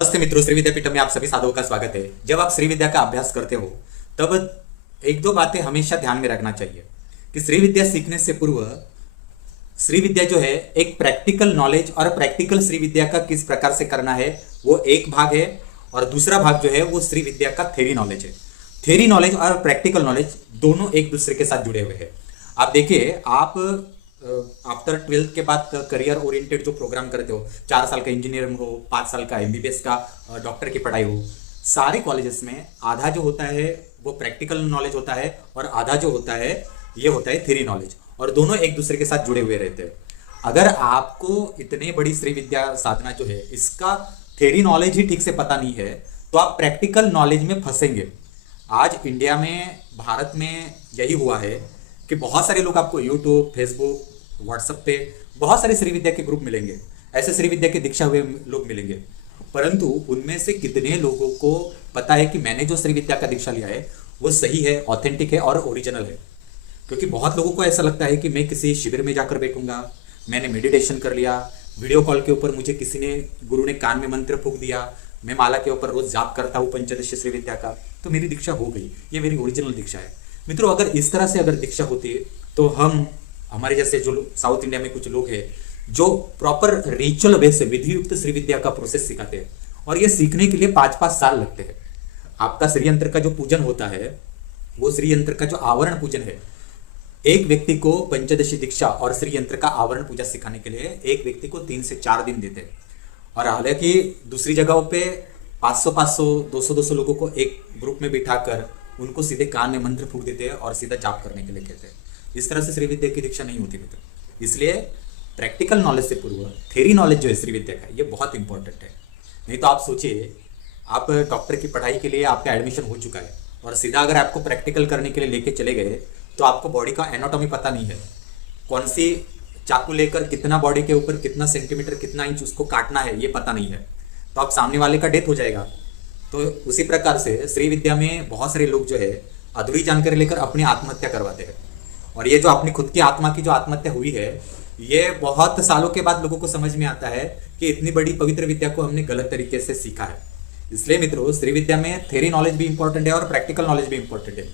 नमस्ते मित्रों, श्री विद्यापीठ में आप सभी साधुओं का स्वागत है। जब आप श्री विद्या का अभ्यास करते हो तब एक दो बातें हमेशा ध्यान में रखना चाहिए कि श्री विद्या सीखने से पूर्व श्री विद्या जो है एक प्रैक्टिकल नॉलेज और प्रैक्टिकल श्री विद्या का किस प्रकार से करना है वो एक भाग है, और दूसरा भाग जो है वो श्री विद्या का थ्योरी नॉलेज है। थ्योरी नॉलेज और प्रैक्टिकल नॉलेज दोनों एक दूसरे के साथ जुड़े हुए हैं। आप देखिए, आप आफ्टर 12th के बाद करियर ओरिएंटेड जो प्रोग्राम करते हो, 4 साल का इंजीनियरिंग हो, 5 साल का एमबीबीएस का डॉक्टर की पढ़ाई हो, सारे कॉलेजेस में आधा जो होता है वो प्रैक्टिकल नॉलेज होता है और आधा जो होता है ये होता है थ्योरी नॉलेज, और दोनों एक दूसरे के साथ जुड़े हुए रहते हैं। अगर आपको इतनी बड़ी श्री विद्या साधना जो है इसका थ्योरी नॉलेज ही ठीक से पता नहीं है तो आप प्रैक्टिकल नॉलेज में फंसेंगे। आज इंडिया में, भारत में यही हुआ है कि बहुत सारे लोग आपको यूट्यूब, फेसबुक, व्हाट्सएप पे बहुत सारे श्री विद्या के ग्रुप मिलेंगे, ऐसे श्री विद्या के दीक्षा हुए लोग मिलेंगे, परंतु उनमें से कितने लोगों को पता है कि मैंने जो श्री विद्या का दीक्षा लिया है वो सही है, ऑथेंटिक है और ओरिजिनल है। क्योंकि बहुत लोगों को ऐसा लगता है कि मैं किसी शिविर में जाकर बैठूंगा, मैंने मेडिटेशन कर लिया, वीडियो कॉल के ऊपर मुझे किसी ने, गुरु ने कान में मंत्र फूंक दिया, मैं माला के ऊपर रोज जाप करता हूँ पंचदशी श्री विद्या का, तो मेरी दीक्षा हो गई, ये मेरी ओरिजिनल दीक्षा है। मित्रों, अगर इस तरह से अगर दीक्षा होती है तो हमारे जैसे जो साउथ इंडिया में कुछ लोग हैं जो प्रॉपर रिचुअल वे से विधि युक्त श्री विद्या का प्रोसेस सिखाते हैं, और ये सीखने के लिए 5-5 साल लगते हैं। आपका श्री यंत्र का जो पूजन होता है वो श्री यंत्र का जो आवरण पूजन है, एक व्यक्ति को पंचदशी दीक्षा और श्री यंत्र का आवरण पूजा सिखाने के लिए एक व्यक्ति को 3 से 4 दिन देते हैं। और हालांकि दूसरी जगहों पे 500-500, 200-200 लोगों को एक ग्रुप में बिठाकर उनको सीधे कान में मंत्र फूंक देते हैं और सीधा जाप करने के लिए कहते हैं। इस तरह से श्री विद्या की दीक्षा नहीं होती मित्र। इसलिए प्रैक्टिकल नॉलेज से पूर्व थ्योरी नॉलेज जो है श्री विद्या का, ये बहुत इंपॉर्टेंट है। नहीं तो आप सोचिए, आप डॉक्टर की पढ़ाई के लिए आपका एडमिशन हो चुका है और सीधा अगर आपको प्रैक्टिकल करने के लिए लेके चले गए तो आपको बॉडी का एनाटॉमी पता नहीं है, कौन सी चाकू लेकर कितना बॉडी के ऊपर कितना सेंटीमीटर कितना इंच उसको काटना है ये पता नहीं है, तो आप सामने वाले का डेथ हो जाएगा। तो उसी प्रकार से श्री विद्या में बहुत सारे लोग जो है अधूरी जानकारी लेकर अपनी आत्महत्या करवाते हैं, और ये जो अपनी खुद की आत्मा की जो आत्महत्या हुई है ये बहुत सालों के बाद लोगों को समझ में आता है कि इतनी बड़ी पवित्र विद्या को हमने गलत तरीके से सीखा है। इसलिए मित्रों, श्री विद्या में थ्योरी नॉलेज भी इंपॉर्टेंट है और प्रैक्टिकल नॉलेज भी इंपॉर्टेंट है।